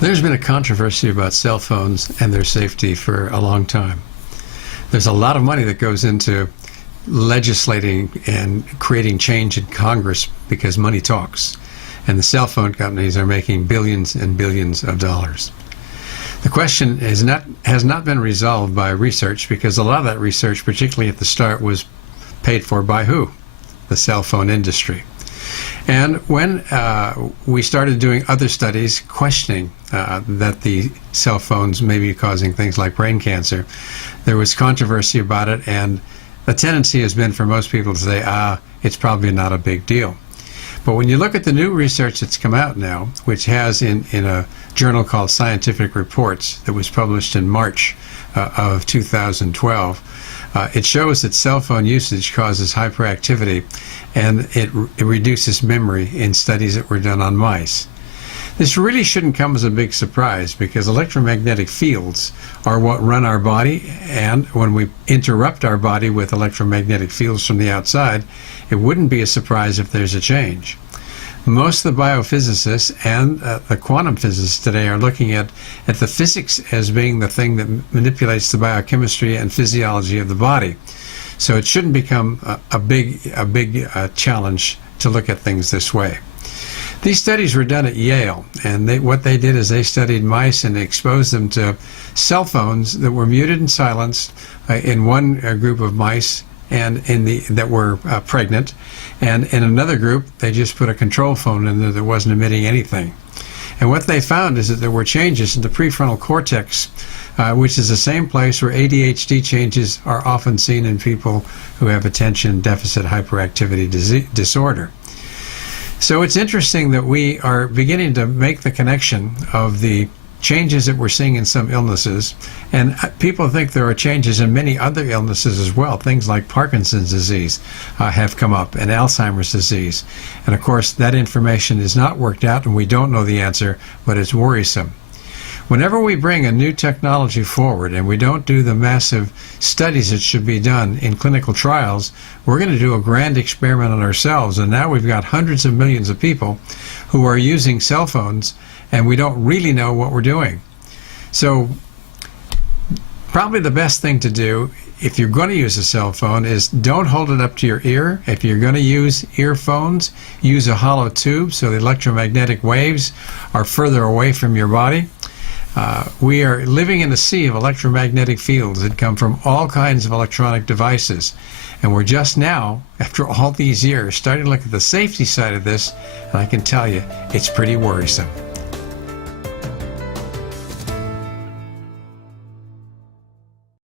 There's been a controversy about cell phones and their safety for a long time. There's a lot of money that goes into legislating and creating change in Congress because money talks, and the cell phone companies are making billions and billions of dollars. The question has not been resolved by research, because a lot of that research, particularly at the start, was paid for by who? The cell phone industry. And when we started doing other studies questioning that the cell phones may be causing things like brain cancer, there was controversy about it, and the tendency has been for most people to say, it's probably not a big deal. But when you look at the new research that's come out now, which has in a journal called Scientific Reports that was published in March of 2012, it shows that cell phone usage causes hyperactivity, and it reduces memory in studies that were done on mice. This really shouldn't come as a big surprise, because electromagnetic fields are what run our body, and when we interrupt our body with electromagnetic fields from the outside, it wouldn't be a surprise if there's a change. Most of the biophysicists and the quantum physicists today are looking at the physics as being the thing that manipulates the biochemistry and physiology of the body. So it shouldn't become a big challenge to look at things this way. These studies were done at Yale, and what they did is they studied mice and they exposed them to cell phones that were muted and silenced in one group of mice, and that were pregnant, and in another group they just put a control phone in there that wasn't emitting anything. And what they found is that there were changes in the prefrontal cortex, which is the same place where ADHD changes are often seen in people who have attention deficit hyperactivity disorder. So it's interesting that we are beginning to make the connection of the changes that we're seeing in some illnesses, and people think there are changes in many other illnesses as well. Things like Parkinson's disease have come up, and Alzheimer's disease. And of course that information is not worked out, and we don't know the answer, but it's worrisome. Whenever we bring a new technology forward and we don't do the massive studies that should be done in clinical trials, we're going to do a grand experiment on ourselves, and now we've got hundreds of millions of people who are using cell phones, and we don't really know what we're doing. So probably the best thing to do if you're going to use a cell phone is don't hold it up to your ear. If you're going to use earphones, use a hollow tube so the electromagnetic waves are further away from your body. We are living in a sea of electromagnetic fields that come from all kinds of electronic devices, and we're just now, after all these years, starting to look at the safety side of this, and I can tell you, it's pretty worrisome.